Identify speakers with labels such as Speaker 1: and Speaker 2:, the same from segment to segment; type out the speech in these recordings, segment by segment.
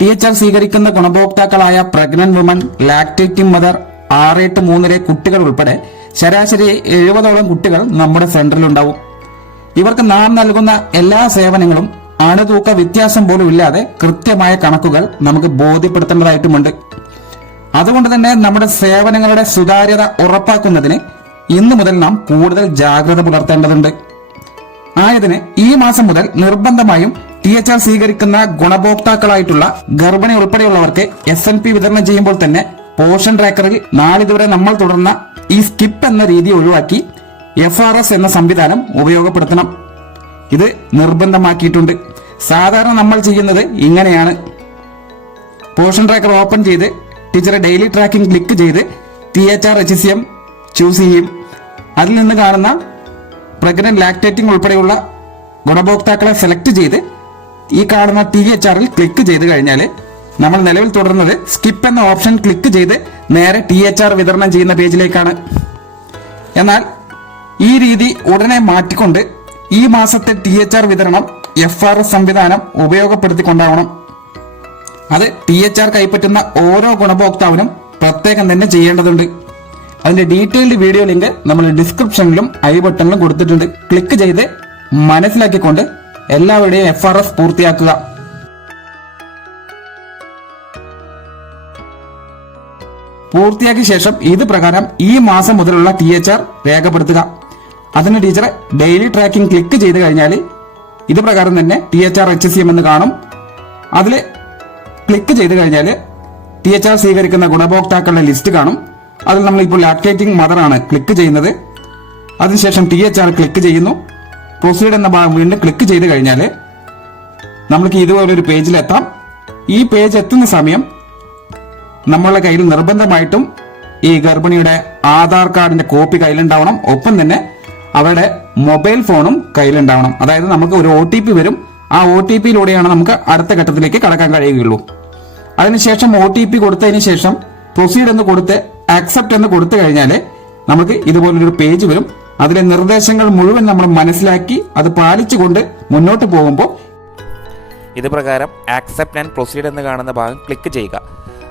Speaker 1: T H R സ്വീകരിക്കുന്ന ഗുണഭോക്താക്കളായ pregnant woman lactating mother ആറ് എട്ട് മൂന്നിലെ കുട്ടികൾ ഉൾപ്പെടെ ശരാശരി എഴുപതോളം കുട്ടികൾ നമ്മുടെ സെന്ററിലുണ്ടാവും ഇവർക്ക് നാം നൽകുന്ന എല്ലാ സേവനങ്ങളും അണുതൂക്ക വ്യത്യാസം പോലും ഇല്ലാതെ കൃത്യമായ കണക്കുകൾ നമുക്ക് ബോധ്യപ്പെടുത്തേണ്ടതായിട്ടുമുണ്ട്. അതുകൊണ്ട് തന്നെ നമ്മുടെ സേവനങ്ങളുടെ സുതാര്യത ഉറപ്പാക്കുന്നതിന് ഇന്നു മുതൽ നാം കൂടുതൽ ജാഗ്രത പുലർത്തേണ്ടതുണ്ട്. ആയതിന് ഈ മാസം മുതൽ നിർബന്ധമായും ടി എച്ച് ആർ സ്വീകരിക്കുന്ന ഗുണഭോക്താക്കളായിട്ടുള്ള ഗർഭിണി ഉൾപ്പെടെയുള്ളവർക്ക് എസ് എൻ പി വിതരണം ചെയ്യുമ്പോൾ തന്നെ പോഷൻ ട്രാക്കറിൽ നാളിതുവരെ നമ്മൾ തുടർന്ന ഈ സ്കിപ്പ് എന്ന രീതി ഒഴിവാക്കി എഫ് ആർ എസ് എന്ന സംവിധാനം ഉപയോഗപ്പെടുത്തണം. ഇത് നിർബന്ധമാക്കിയിട്ടുണ്ട്. സാധാരണ നമ്മൾ ചെയ്യുന്നത് ഇങ്ങനെയാണ്. പോഷൻ ട്രാക്കർ ഓപ്പൺ ചെയ്ത് ടീച്ചറെ ഡെയിലി ട്രാക്കിംഗ് ക്ലിക്ക് ചെയ്ത് T H R H C M choose ചെയ്യും. അതിൽ നിന്ന് കാണുന്ന പ്രഗ്നന്റ് ലാക്ടേറ്റിംഗ് ഉൾപ്പെടെയുള്ള ഗുണഭോക്താക്കളെ സെലക്ട് ചെയ്ത് ഈ കാണുന്ന ടി എച്ച് ആറിൽ ക്ലിക്ക് ചെയ്ത് കഴിഞ്ഞാൽ നമ്മൾ നിലവിൽ തുടരുന്നത് സ്കിപ്പ് എന്ന ഓപ്ഷൻ ക്ലിക്ക് ചെയ്ത് നേരെ ടി എച്ച് ആർ വിതരണം ചെയ്യുന്ന പേജിലേക്കാണ്. എന്നാൽ ഈ രീതി ഉടനെ മാറ്റിക്കൊണ്ട് ഈ മാസത്തെ ടി എച്ച് ആർ വിതരണം എഫ് ആർ എസ് സംവിധാനം ഉപയോഗപ്പെടുത്തിക്കൊണ്ടാവണം. അത് ടി എച്ച് ആർ കൈപ്പറ്റുന്ന ഓരോ ഗുണഭോക്താവിനും പ്രത്യേകം തന്നെ ചെയ്യേണ്ടതുണ്ട്. അതിന്റെ ഡീറ്റെയിൽഡ് വീഡിയോ ലിങ്ക് നമ്മൾ ഡിസ്ക്രിപ്ഷനിലും ഐ ബട്ടണിലും കൊടുത്തിട്ടുണ്ട്. ക്ലിക്ക് ചെയ്ത് മനസ്സിലാക്കിക്കൊണ്ട് എല്ലാവരുടെയും എഫ് ആർ എഫ് പൂർത്തിയാക്കുക. പൂർത്തിയാക്കിയ ശേഷം ഇത് പ്രകാരം ഈ മാസം മുതലുള്ള ടി എച്ച് ആർ രേഖപ്പെടുത്തുക. അതിന് ടീച്ചറെ ഡെയിലി ട്രാക്കിംഗ് ക്ലിക്ക് ചെയ്ത് കഴിഞ്ഞാൽ ഇത് പ്രകാരം തന്നെ T H R H C M എന്ന് കാണും. അതിൽ ക്ലിക്ക് ചെയ്ത് കഴിഞ്ഞാൽ ടി എച്ച് ആർ സ്വീകരിക്കുന്ന ഗുണഭോക്താക്കളുടെ ലിസ്റ്റ് കാണും. അതിൽ നമ്മൾ ഇപ്പോൾ ലാക്ടേറ്റിംഗ് മദർ ആണ് ക്ലിക്ക് ചെയ്യുന്നത്. അതിനുശേഷം ടി എച്ച് ആർ ക്ലിക്ക് ചെയ്യുന്നു. പ്രൊസീഡ് എന്ന ഭാഗം വീണ്ടും ക്ലിക്ക് ചെയ്ത് കഴിഞ്ഞാൽ നമ്മൾക്ക് ഇതുപോലെ ഒരു പേജിലെത്താം ഈ പേജ് എത്തുന്ന സമയം നമ്മളുടെ കയ്യിൽ നിർബന്ധമായിട്ടും ഈ ഗർഭിണിയുടെ ആധാർ കാർഡിന്റെ കോപ്പി കയ്യിലുണ്ടാവണം. ഒപ്പം തന്നെ അവരുടെ മൊബൈൽ ഫോണും കയ്യിലുണ്ടാവണം. അതായത് നമുക്ക് ഒരു ഒ ടി പി വരും. ആ ഒ ടി പിയിലൂടെയാണ് നമുക്ക് അടുത്ത ഘട്ടത്തിലേക്ക് കടക്കാൻ കഴിയുകയുള്ളൂ. അതിനുശേഷം ഒ ടി പി കൊടുത്തതിന് ശേഷം പ്രൊസീഡ് എന്ന് കൊടുത്ത് ആക്സെപ്റ്റ് എന്ന് കൊടുത്തു കഴിഞ്ഞാൽ നമുക്ക് ഇതുപോലൊരു പേജ് വരും. അതിലെ നിർദ്ദേശങ്ങൾ മുഴുവൻ നമ്മൾ മനസ്സിലാക്കി അത് പാലിച്ചുകൊണ്ട് മുന്നോട്ട് പോകുമ്പോൾ
Speaker 2: ഇത് പ്രകാരം ആക്സെപ്റ്റ് ആൻഡ് പ്രൊസീഡ് എന്ന് കാണുന്ന ഭാഗം ക്ലിക്ക് ചെയ്യുക.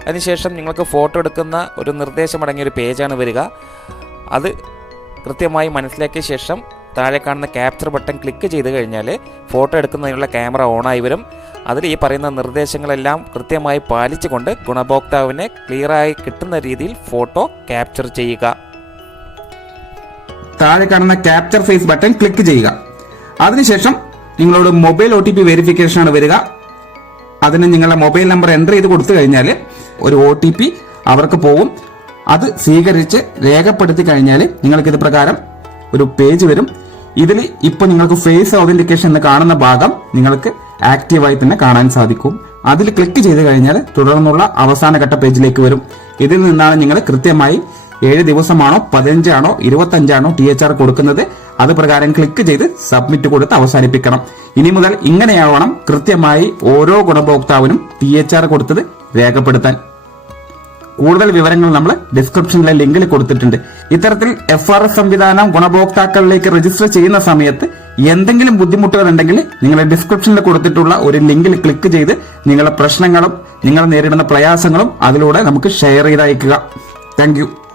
Speaker 2: അതിനുശേഷം നിങ്ങൾക്ക് ഫോട്ടോ എടുക്കുന്ന ഒരു നിർദ്ദേശമടങ്ങിയ ഒരു പേജാണ് വരിക. അത് കൃത്യമായി മനസ്സിലാക്കിയ ശേഷം താഴെ കാണുന്ന ക്യാപ്ചർ ബട്ടൺ ക്ലിക്ക് ചെയ്ത് കഴിഞ്ഞാൽ ഫോട്ടോ എടുക്കുന്നതിനുള്ള ക്യാമറ ഓണായി വരും. അതിൽ ഈ പറയുന്ന നിർദ്ദേശങ്ങളെല്ലാം കൃത്യമായി പാലിച്ചുകൊണ്ട് ഗുണഭോക്താവിനെ ക്ലിയറായി കിട്ടുന്ന രീതിയിൽ ഫോട്ടോ ക്യാപ്ചർ ചെയ്യുക.
Speaker 1: താഴെ കാണുന്ന ക്യാപ്ചർ ഫേസ് ബട്ടൺ ക്ലിക്ക് ചെയ്യുക. അതിനുശേഷം നിങ്ങളോട് mobile O T P verification ആണ് വരിക. അതിന് നിങ്ങളുടെ മൊബൈൽ നമ്പർ എന്റർ ചെയ്ത് കൊടുത്തു കഴിഞ്ഞാൽ ഒരു ഒ ടി പി അവർക്ക് പോകും അത് സ്വീകരിച്ച് രേഖപ്പെടുത്തി കഴിഞ്ഞാൽ നിങ്ങൾക്ക് ഇത് പ്രകാരം ഒരു പേജ് വരും. ഇതിൽ ഇപ്പൊ നിങ്ങൾക്ക് ഫേസ് ഓതന്റിക്കേഷൻ എന്ന് കാണുന്ന ഭാഗം നിങ്ങൾക്ക് ആക്റ്റീവായി തന്നെ കാണാൻ സാധിക്കും. അതിൽ ക്ലിക്ക് ചെയ്ത് കഴിഞ്ഞാൽ തുടർന്നുള്ള അവസാന ഘട്ട പേജിലേക്ക് വരും. ഇതിൽ നിന്നാണ് നിങ്ങൾ കൃത്യമായി ഏഴ് ദിവസമാണോ പതിനഞ്ചാണോ ഇരുപത്തഞ്ചാണോ ടി എച്ച് ആർ കൊടുക്കുന്നത്? അത് പ്രകാരം ക്ലിക്ക് ചെയ്ത് സബ്മിറ്റ് കൊടുത്ത് അവസാനിപ്പിക്കണം. ഇനി മുതൽ ഇങ്ങനെയാവണം കൃത്യമായി ഓരോ ഗുണഭോക്താവിനും ടി എച്ച് ആർ കൊടുത്തത് രേഖപ്പെടുത്താൻ. കൂടുതൽ വിവരങ്ങൾ നമ്മൾ ഡിസ്ക്രിപ്ഷനിലെ ലിങ്കിൽ കൊടുത്തിട്ടുണ്ട്. ഇത്തരത്തിൽ എഫ് ആർ എസ് സംവിധാനം ഗുണഭോക്താക്കളിലേക്ക് രജിസ്റ്റർ ചെയ്യുന്ന സമയത്ത് എന്തെങ്കിലും ബുദ്ധിമുട്ടുകൾ ഉണ്ടെങ്കിൽ നിങ്ങൾ ഡിസ്ക്രിപ്ഷനിൽ കൊടുത്തിട്ടുള്ള ഒരു ലിങ്കിൽ ക്ലിക്ക് ചെയ്ത് നിങ്ങളുടെ പ്രശ്നങ്ങളും നിങ്ങൾ നേരിടുന്ന പ്രയാസങ്ങളും അതിലൂടെ നമുക്ക് ഷെയർ ചെയ്ത് അയക്കുക താങ്ക്